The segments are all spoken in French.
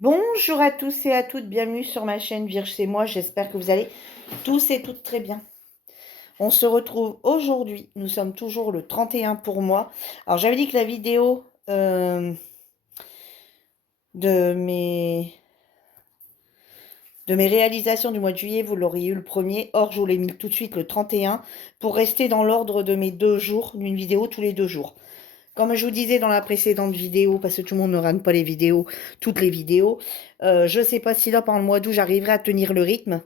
Bonjour à tous et à toutes, bienvenue sur ma chaîne Vierge c'est moi, j'espère que vous allez tous et toutes très bien. On se retrouve aujourd'hui, nous sommes toujours le 31 pour moi. Alors j'avais dit que la vidéo de mes réalisations du mois de juillet, vous l'auriez eu le premier, or je vous l'ai mis tout de suite le 31 pour rester dans l'ordre de mes 2 jours, d'une vidéo tous les 2 jours. Comme je vous disais dans la précédente vidéo, parce que tout le monde ne rate pas les vidéos, toutes les vidéos, je ne sais pas si là, pendant le mois d'août, j'arriverai à tenir le rythme,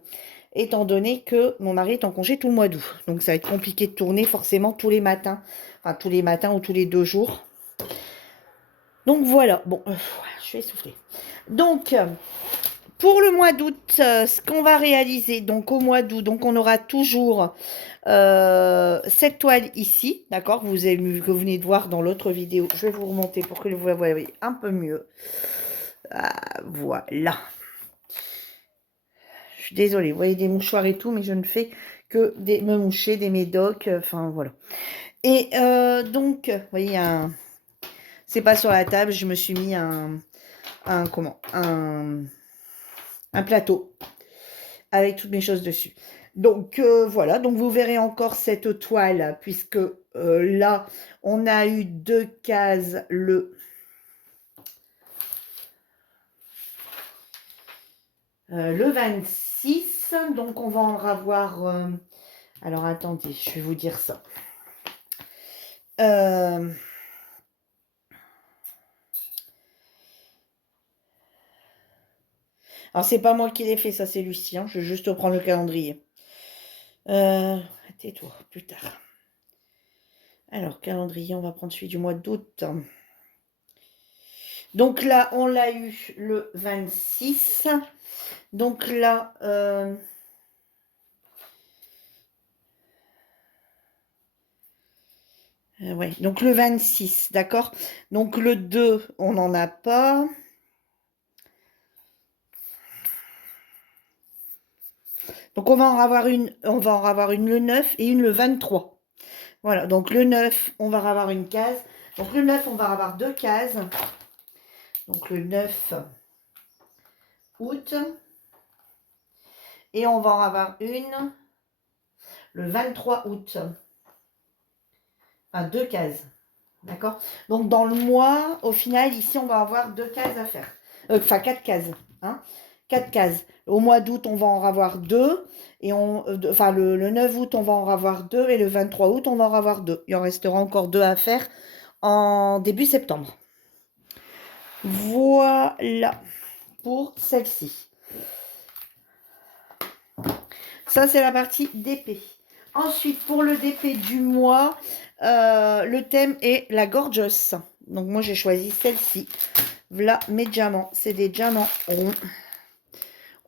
étant donné que mon mari est en congé tout le mois d'août. Donc ça va être compliqué de tourner forcément tous les matins, enfin tous les matins ou tous les 2 jours. Donc voilà, bon, je vais essouffler. Donc, pour le mois d'août, ce qu'on va réaliser, donc au mois d'août, donc on aura toujours cette toile ici, d'accord, que vous venez de voir dans l'autre vidéo. Je vais vous remonter pour que vous la voyez un peu mieux. Ah, voilà. Je suis désolée, vous voyez des mouchoirs et tout, mais je ne fais que me moucher, des médocs, enfin voilà. Et donc, vous voyez, c'est pas sur la table, je me suis mis un plateau avec toutes mes choses dessus. Donc voilà, donc vous verrez encore cette toile, puisque là, on a eu 2 cases le 26, donc on va en avoir... alors attendez, je vais vous dire ça. Alors c'est pas moi qui l'ai fait, ça c'est Lucien, je vais juste reprendre le calendrier. Tais-toi, plus tard. Alors, calendrier, on va prendre celui du mois d'août. Donc là, on l'a eu le 26. Donc là, ouais, donc le 26, d'accord. Donc le 2, on n'en a pas. Donc on va en avoir une le 9 et une le 23. Voilà, donc le 9, on va avoir une case. Donc le 9, on va avoir 2 cases. Donc le 9 août. Et on va en avoir une le 23 août. Enfin, 2 cases. D'accord. Donc dans le mois, au final, ici, on va avoir 2 cases à faire. Enfin, 4 cases. Hein, 4 cases. Au mois d'août, on va en avoir 2. Et enfin, le 9 août, on va en avoir 2. Et le 23 août, on va en avoir 2. Il en restera encore 2 à faire en début septembre. Voilà pour celle-ci. Ça, c'est la partie DP. Ensuite, pour le DP du mois, le thème est la gorgeous. Donc, moi, j'ai choisi celle-ci. Voilà mes diamants. C'est des diamants ronds.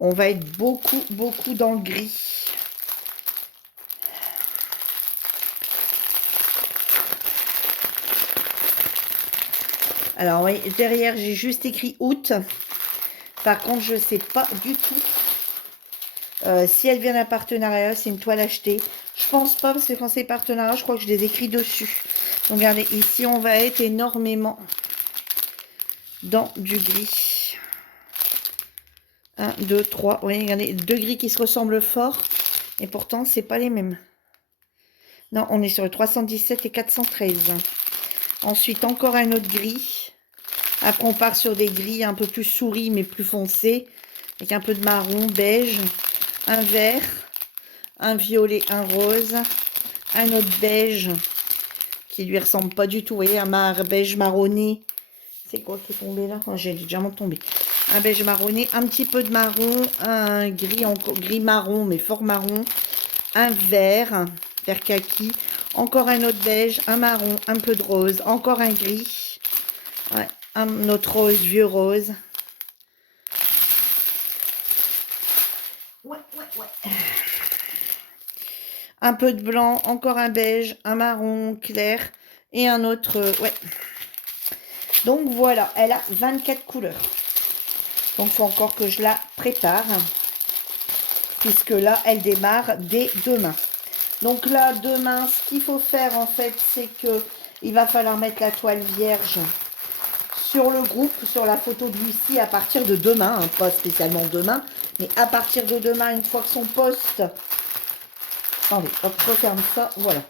On va être beaucoup, beaucoup dans le gris. Alors, oui, derrière, j'ai juste écrit août. Par contre, je ne sais pas du tout si elle vient d'un partenariat. C'est une toile achetée. Je pense pas, parce que quand c'est partenariat, je crois que je les écris dessus. Donc, regardez, ici, on va être énormément dans du gris. 1, 2, 3. Oui, regardez, 2 gris qui se ressemblent fort. Et pourtant, c'est pas les mêmes. Non, on est sur le 317 et 413. Ensuite, encore un autre gris. Après, on part sur des gris un peu plus souris, mais plus foncés. Avec un peu de marron, beige. Un vert. Un violet, un rose. Un autre beige qui lui ressemble pas du tout. Vous voyez, un beige marronné. C'est quoi qui est tombé là? Oh, j'ai déjà tombé. Un beige marronné, un petit peu de marron, un gris, encore gris marron, mais fort marron, un vert kaki, encore un autre beige, un marron, un peu de rose, encore un gris, ouais, un autre rose, vieux rose. Ouais. Un peu de blanc, encore un beige, un marron clair et un autre, ouais. Donc voilà, elle a 24 couleurs. Donc il faut encore que je la prépare, puisque là, elle démarre dès demain. Donc là, demain, ce qu'il faut faire, en fait, c'est que il va falloir mettre la toile vierge sur le groupe, sur la photo de Lucie à partir de demain, hein, pas spécialement demain, mais à partir de demain, une fois que son poste... Attendez, hop, je referme ça, voilà.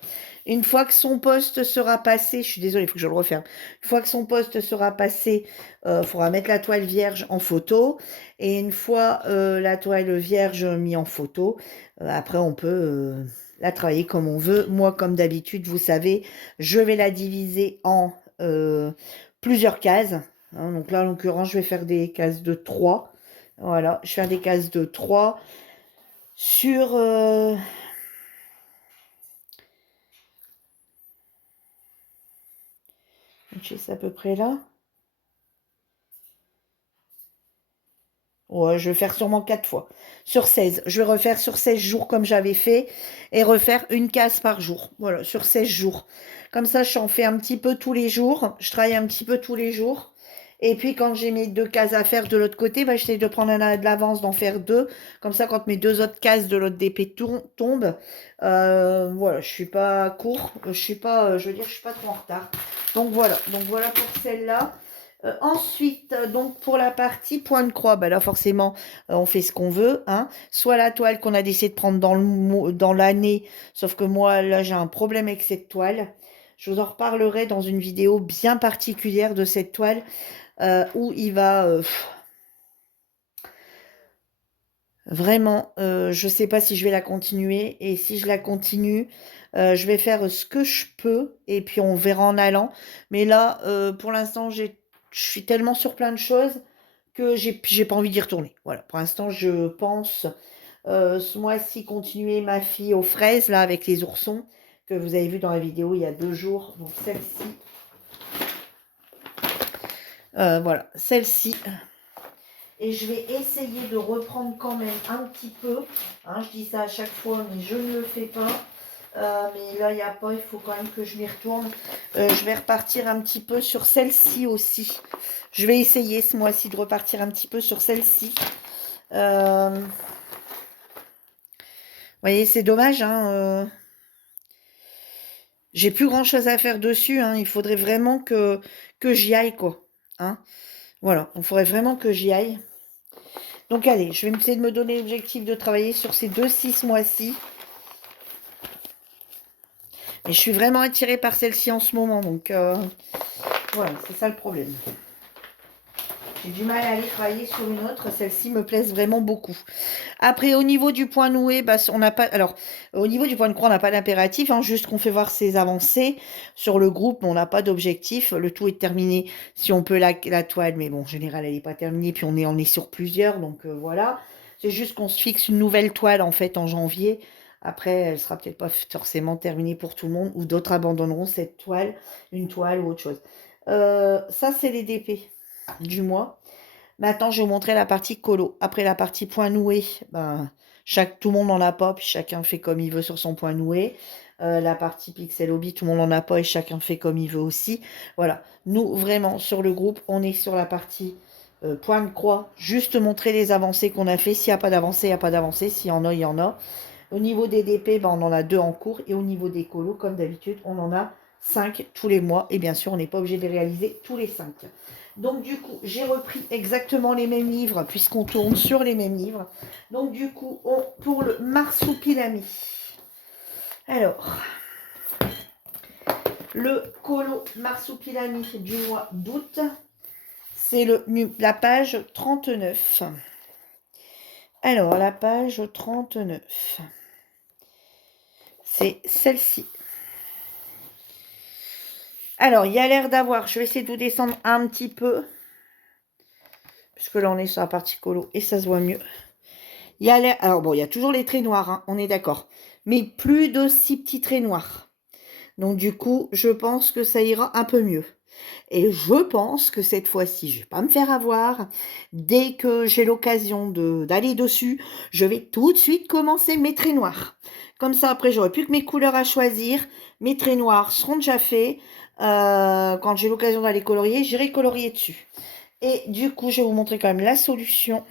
Une fois que son poste sera passé, je suis désolée, il faut que je le referme. Une fois que son poste sera passé, il faudra mettre la toile vierge en photo. Et une fois la toile vierge mise en photo, après on peut la travailler comme on veut. Moi, comme d'habitude, vous savez, je vais la diviser en plusieurs cases. Hein. Donc là, en l'occurrence, je vais faire des cases de 3. Voilà, je vais faire des cases de 3 sur... c'est à peu près là. Ouais, je vais faire sûrement 4 fois. Sur 16. Je vais refaire sur 16 jours comme j'avais fait. Et refaire une case par jour. Voilà, sur 16 jours. Comme ça, j'en fais un petit peu tous les jours. Je travaille un petit peu tous les jours. Et puis, quand j'ai mes 2 cases à faire de l'autre côté, bah, j'essaie de prendre de l'avance, d'en faire 2. Comme ça, quand mes 2 autres cases de l'autre DP tombent, voilà, je suis pas court. Je suis pas, je veux dire, je suis pas trop en retard. Donc, voilà. Donc, voilà pour celle-là. Ensuite, donc pour la partie point de croix, ben là forcément, on fait ce qu'on veut. Hein. Soit la toile qu'on a décidé de prendre dans l'année, sauf que moi, là, j'ai un problème avec cette toile. Je vous en reparlerai dans une vidéo bien particulière de cette toile, où il va... vraiment, je ne sais pas si je vais la continuer. Et si je la continue, je vais faire ce que je peux. Et puis, on verra en allant. Mais là, pour l'instant, je suis tellement sur plein de choses que j'ai pas envie d'y retourner. Voilà, pour l'instant, je pense ce mois-ci continuer ma fille aux fraises, là, avec les oursons, que vous avez vu dans la vidéo il y a 2 jours. Donc, celle-ci. Voilà, celle-ci. Et je vais essayer de reprendre quand même un petit peu. Hein, je dis ça à chaque fois, mais je ne le fais pas. Mais là, il n'y a pas, il faut quand même que je m'y retourne. Je vais repartir un petit peu sur celle-ci aussi. Je vais essayer ce mois-ci de repartir un petit peu sur celle-ci. Vous voyez, c'est dommage. Hein, j'ai plus grand-chose à faire dessus. Hein, il faudrait vraiment que j'y aille, quoi. Hein, voilà, il faudrait vraiment que j'y aille. Donc allez, je vais essayer de me donner l'objectif de travailler sur ces 2-6 mois-ci. Et je suis vraiment attirée par celle-ci en ce moment. Donc voilà, c'est ça le problème. J'ai du mal à aller travailler sur une autre. Celle-ci me plaise vraiment beaucoup. Après, au niveau du point noué, bah, on n'a pas... Alors, au niveau du point de croix, on n'a pas d'impératif. Hein, juste qu'on fait voir ses avancées. Sur le groupe, on n'a pas d'objectif. Le tout est terminé si on peut la toile. Mais bon, en général, elle n'est pas terminée. Puis on est sur plusieurs. Donc voilà. C'est juste qu'on se fixe une nouvelle toile, en fait, en janvier. Après, elle sera peut-être pas forcément terminée pour tout le monde. Ou d'autres abandonneront cette toile, une toile ou autre chose. Ça, c'est les DP du mois. Maintenant, je vais vous montrer la partie colo. Après la partie point noué, ben, tout le monde n'en a pas, puis chacun fait comme il veut sur son point noué. La partie pixel hobby, tout le monde n'en a pas et chacun fait comme il veut aussi. Voilà. Nous, vraiment, sur le groupe, on est sur la partie point de croix. Juste montrer les avancées qu'on a fait. S'il n'y a pas d'avancée, il n'y a pas d'avancée. S'il y en a, il y en a. Au niveau des DP, ben, on en a 2 en cours. Et au niveau des colos, comme d'habitude, on en a 5 tous les mois. Et bien sûr, on n'est pas obligé de les réaliser tous les 5. Donc du coup, j'ai repris exactement les mêmes livres, puisqu'on tourne sur les mêmes livres. Donc du coup, pour le Marsupilami. Alors, le colo Marsupilami du mois d'août, c'est la page 39. Alors, la page 39. C'est celle-ci. Alors, il y a l'air d'avoir... Je vais essayer de vous descendre un petit peu. Puisque là, on est sur la partie colo et ça se voit mieux. Il y a l'air... Alors, bon, il y a toujours les traits noirs, hein, on est d'accord. Mais plus de 6 petits traits noirs. Donc, du coup, je pense que ça ira un peu mieux. Et je pense que cette fois-ci, je ne vais pas me faire avoir. Dès que j'ai l'occasion d'aller dessus, je vais tout de suite commencer mes traits noirs. Comme ça, après, j'aurai plus que mes couleurs à choisir. Mes traits noirs seront déjà faits. Quand j'ai l'occasion d'aller colorier, j'irai colorier dessus. Et du coup, je vais vous montrer quand même la solution.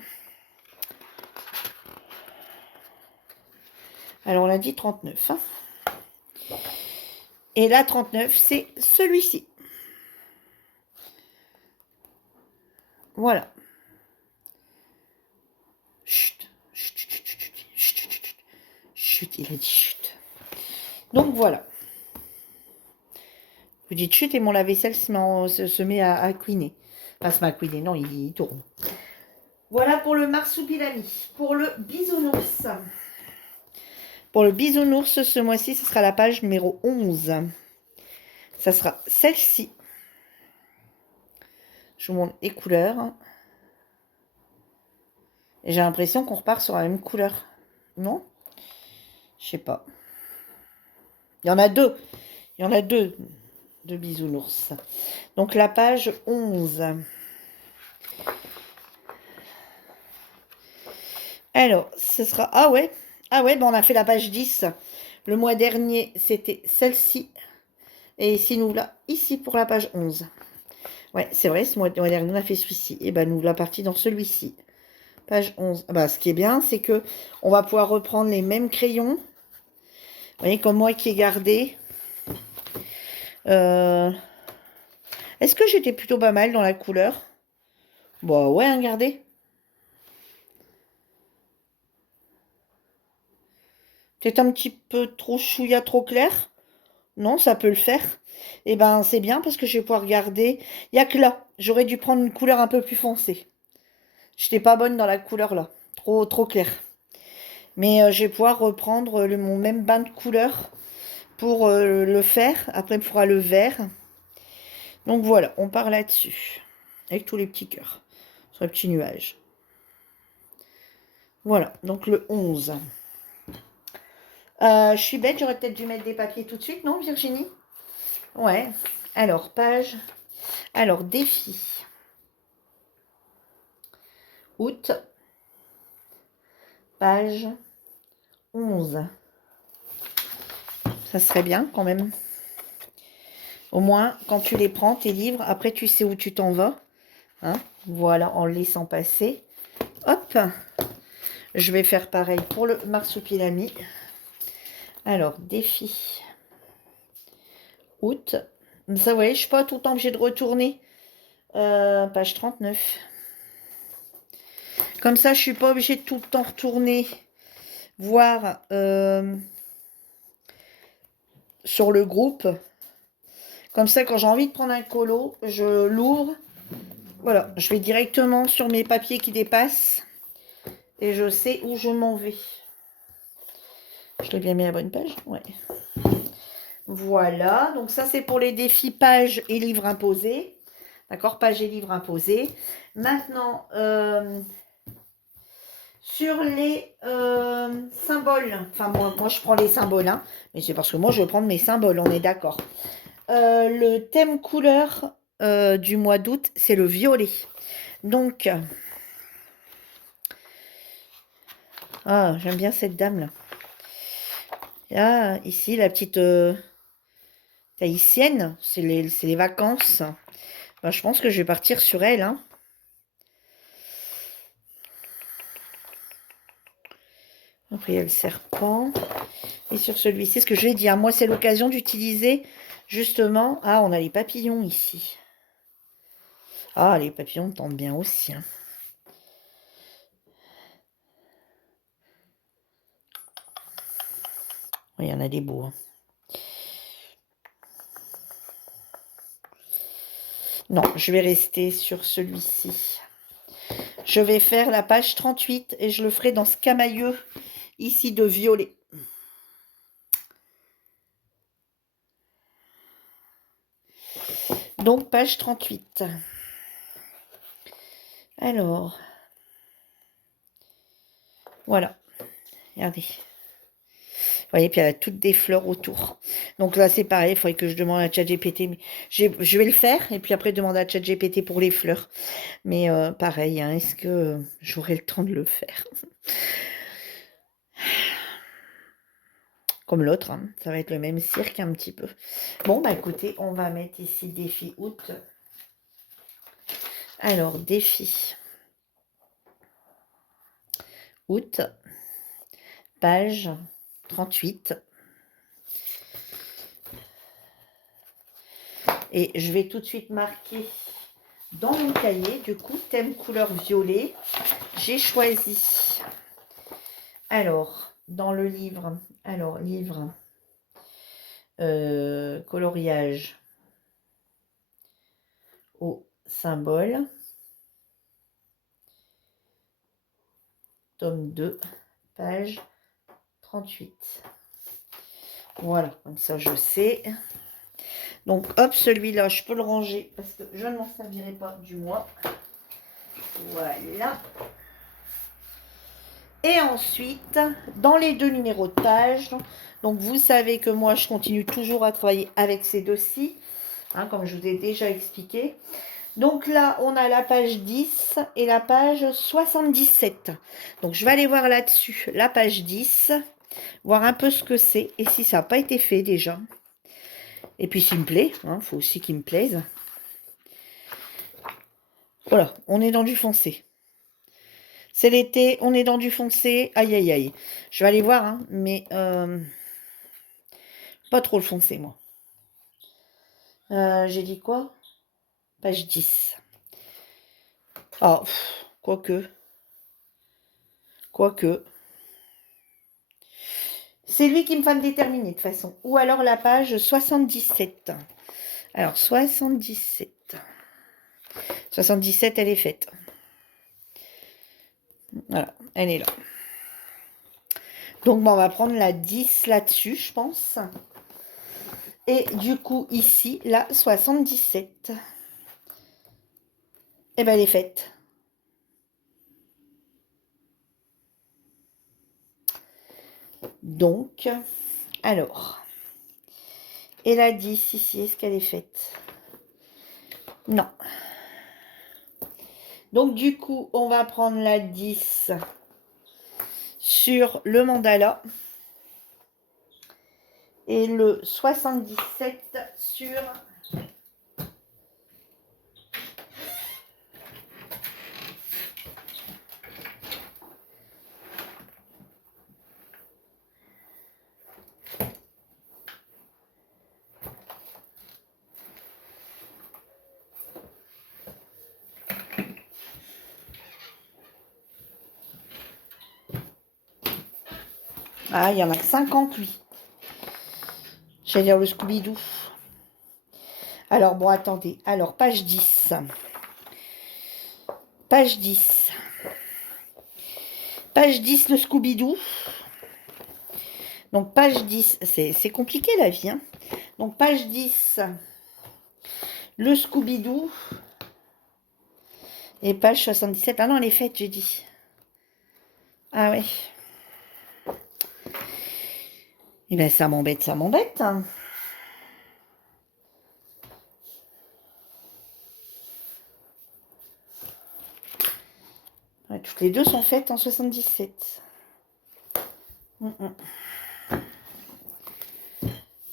Alors, on a dit 39. Hein. Et la 39, c'est celui-ci. Voilà. Chut, chut, chut, chut, chut, chut, chut, chut, il a dit chut. Donc voilà. Vous dites chut et mon lave-vaisselle se met à couiner. Enfin, se met à couiner, non, il tourne. Voilà pour le marsupilami. Pour le bisounours. Pour le bisounours, ce mois-ci, ce sera la page numéro 11. Ça sera celle-ci. Je vous montre les couleurs. Et j'ai l'impression qu'on repart sur la même couleur. Non? Je sais pas. Il y en a deux. Il y en a deux de bisounours. Donc la page 11. Alors, ce sera... Ah ouais. Ah ouais, ben on a fait la page 10. Le mois dernier, c'était celle-ci. Et ici, nous voilà ici pour la page 11. Ouais, c'est vrai, ce mois dernier, on a fait celui-ci. Et ben nous voilà partis dans celui-ci. Page 11. Ah bah, ce qui est bien, c'est que on va pouvoir reprendre les mêmes crayons. Vous voyez, comme moi qui ai gardé. Est-ce que j'étais plutôt pas mal dans la couleur? Bah ouais, hein, regardez. Peut-être un petit peu trop chouïa, trop clair. Non, ça peut le faire. Et ben c'est bien parce que je vais pouvoir garder. Il n'y a que là. J'aurais dû prendre une couleur un peu plus foncée. J'étais pas bonne dans la couleur là. Trop clair. Mais je vais pouvoir reprendre mon même bain de couleur pour le faire. Après, il me fera le vert. Donc voilà, on part là-dessus. Avec tous les petits cœurs. Sur les petits nuages. Voilà, donc le 11. Je suis bête, j'aurais peut-être dû mettre des papiers tout de suite, non Virginie? Ouais. Alors, page. Alors, défi. Août. Page 11. Ça serait bien quand même. Au moins, quand tu les prends, tes livres, après tu sais où tu t'en vas. Hein, voilà, en le laissant passer. Hop. Je vais faire pareil pour le marsupilami. Alors, défi. Août. Ça, vous voyez, je ne suis pas tout le temps obligée de retourner. Page 39. Comme ça, je ne suis pas obligée de tout le temps retourner voir sur le groupe. Comme ça, quand j'ai envie de prendre un colo, je l'ouvre. Voilà, je vais directement sur mes papiers qui dépassent. Et je sais où je m'en vais. Je l'ai bien mis à la bonne page? Ouais. Voilà, donc ça c'est pour les défis pages et livres imposés. D'accord, pages et livres imposés. Maintenant, sur les symboles, enfin moi je prends les symboles, hein, mais c'est parce que moi je veux prendre mes symboles, on est d'accord. Le thème couleur du mois d'août, c'est le violet. Donc, ah, j'aime bien cette dame là. Ah, ici la petite tahitienne, c'est les vacances. Ben, je pense que je vais partir sur elle, hein. Après, il y a le serpent. Et sur celui-ci, ce que je vais dire, moi, c'est l'occasion d'utiliser justement... Ah, on a les papillons ici. Ah, les papillons tentent bien aussi, hein. Oui, il y en a des beaux, hein. Non, je vais rester sur celui-ci. Je vais faire la page 38 et je le ferai dans ce camailleux ici de violet. Donc, page 38. Alors, voilà. Regardez. Vous voyez, puis elle a toutes des fleurs autour. Donc là, c'est pareil, il faudrait que je demande à ChatGPT. Mais je vais le faire et puis après demander à ChatGPT pour les fleurs. Mais pareil, hein, est-ce que j'aurai le temps de le faire? Comme l'autre, hein, ça va être le même cirque un petit peu. Bon, bah écoutez, on va mettre ici défi août. Alors, défi août, page 38. Et je vais tout de suite marquer dans mon cahier, du coup, thème couleur violet, j'ai choisi, alors, dans le livre, livre, coloriage au symbole, tome 2, page 38. Voilà, comme ça je sais. Donc hop, celui-là, je peux le ranger parce que je ne m'en servirai pas du mois. Voilà. Et ensuite, dans les 2 numéros de page, donc vous savez que moi, je continue toujours à travailler avec ces deux-ci, hein, comme je vous ai déjà expliqué. Donc là, on a la page 10 et la page 77. Donc je vais aller voir là-dessus la page 10, voir un peu ce que c'est et si ça n'a pas été fait déjà. Et puis s'il me plaît, hein, faut aussi qu'il me plaise. Voilà, on est dans du foncé. C'est l'été, on est dans du foncé. Aïe, aïe, aïe. Je vais aller voir, hein, mais pas trop le foncé, moi. J'ai dit quoi? Page 10. Ah, quoique. Quoique. C'est lui qui me fait me déterminer, de toute façon. Ou alors la page 77. Alors, 77. 77, elle est faite. Voilà, elle est là. Donc, bon, on va prendre la 10 là-dessus, je pense. Et du coup, ici, la 77. Eh bien, elle est faite. Donc, alors. Et la 10 ici, est-ce qu'elle est faite? Non. Donc, du coup, on va prendre la 10 sur le mandala. Et le 77 sur... Ah, il y en a 50, lui. J'allais dire le Scooby-Doo. Alors, bon, attendez. Alors, page 10. Page 10. Page 10, le Scooby-Doo. Donc, page 10, c'est compliqué, la vie. Hein. Donc, page 10, le Scooby-Doo. Et page 77. Ah non, elle est faite, j'ai dit. Ah ouais. Eh bien, ça m'embête, ça m'embête. Ouais, toutes les deux sont faites en 77.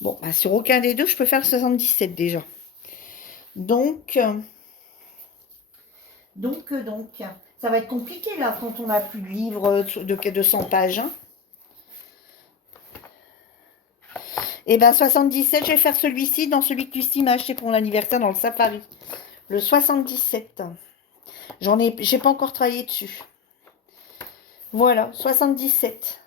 Bon, bah, sur aucun des deux, je peux faire le 77 déjà. Donc, ça va être compliqué là quand on n'a plus de livres de 200 pages. Hein. Et bien 77, je vais faire celui-ci dans celui que Lucie m'a acheté pour mon anniversaire dans le Safari. Le 77. J'ai pas encore travaillé dessus. Voilà, 77.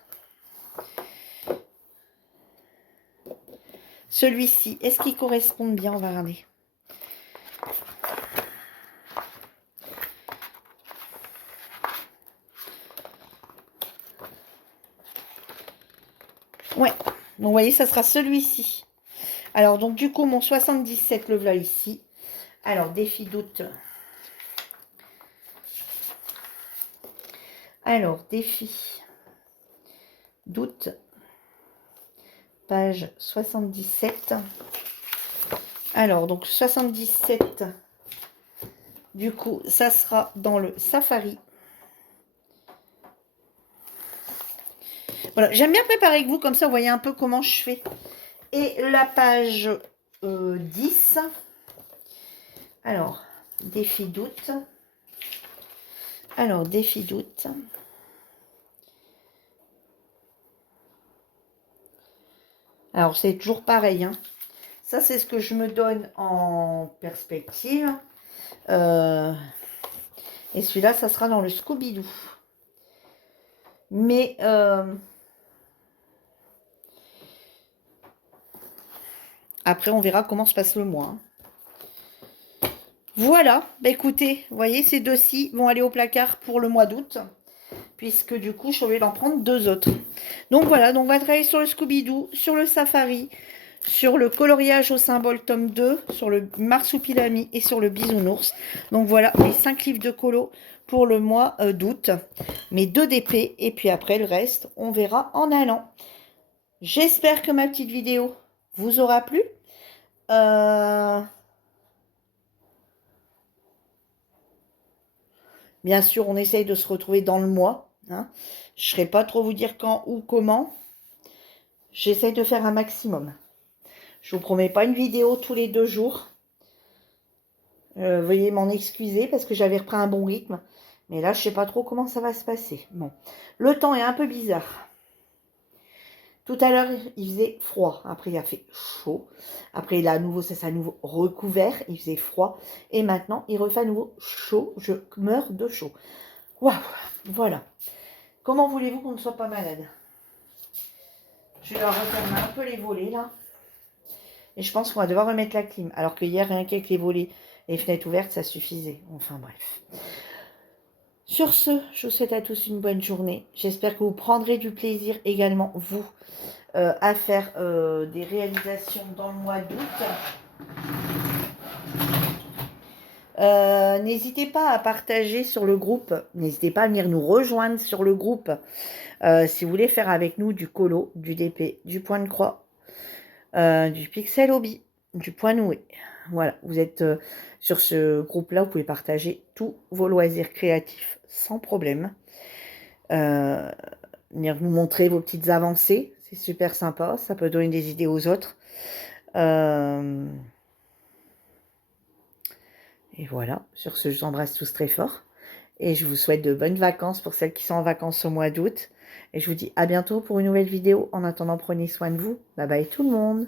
Celui-ci, est-ce qu'il correspond bien? On va regarder. Ouais, donc vous voyez, ça sera celui-ci. Alors, donc du coup, mon 77, le voilà ici. Alors, défi doute. Alors, défi doute. Page 77. Alors, donc 77, du coup, ça sera dans le Safari. Voilà, j'aime bien préparer avec vous, comme ça, vous voyez un peu comment je fais. Et la page 10. Alors, défi doute. Alors, défi doute. Alors, c'est toujours pareil. Hein. Ça, c'est ce que je me donne en perspective. Et celui-là, ça sera dans le Scooby-Doo. Mais après, on verra comment se passe le mois. Voilà, bah écoutez, vous voyez, ces deux-ci vont aller au placard pour le mois d'août, puisque du coup, je vais en prendre 2 autres. Donc voilà, donc on va travailler sur le Scooby-Doo, sur le Safari, sur le coloriage au symbole tome 2, sur le Marsupilami et sur le Bisounours. Donc voilà, les 5 livres de colo pour le mois d'août, mes 2 DP, et puis après le reste, on verra en allant. J'espère que ma petite vidéo vous aura plu. Bien sûr, on essaye de se retrouver dans le mois. Hein. Je ne saurais pas trop vous dire quand ou comment. J'essaye de faire un maximum. Je vous promets pas une vidéo tous les 2 jours. Veuillez m'en excuser parce que j'avais repris un bon rythme. Mais là, je ne sais pas trop comment ça va se passer. Bon, le temps est un peu bizarre. Tout à l'heure, il faisait froid. Après, il a fait chaud. Après, là, à nouveau, ça s'est à nouveau recouvert. Il faisait froid. Et maintenant, il refait à nouveau chaud. Je meurs de chaud. Waouh, voilà. Comment voulez-vous qu'on ne soit pas malade? Je vais leur refermer un peu les volets, là. Et je pense qu'on va devoir remettre la clim. Alors que hier, rien qu'avec les volets et les fenêtres ouvertes, ça suffisait. Enfin, bref. Sur ce, je vous souhaite à tous une bonne journée. J'espère que vous prendrez du plaisir également, vous, à faire des réalisations dans le mois d'août. N'hésitez pas à partager sur le groupe. N'hésitez pas à venir nous rejoindre sur le groupe si vous voulez faire avec nous du colo, du DP, du point de croix, du pixel hobby, du point noué. Voilà, vous êtes sur ce groupe-là, vous pouvez partager tous vos loisirs créatifs sans problème. Venir vous montrer vos petites avancées, c'est super sympa, ça peut donner des idées aux autres. Et voilà, sur ce, je vous embrasse tous très fort. Et je vous souhaite de bonnes vacances pour celles qui sont en vacances au mois d'août. Et je vous dis à bientôt pour une nouvelle vidéo. En attendant, prenez soin de vous. Bye bye tout le monde.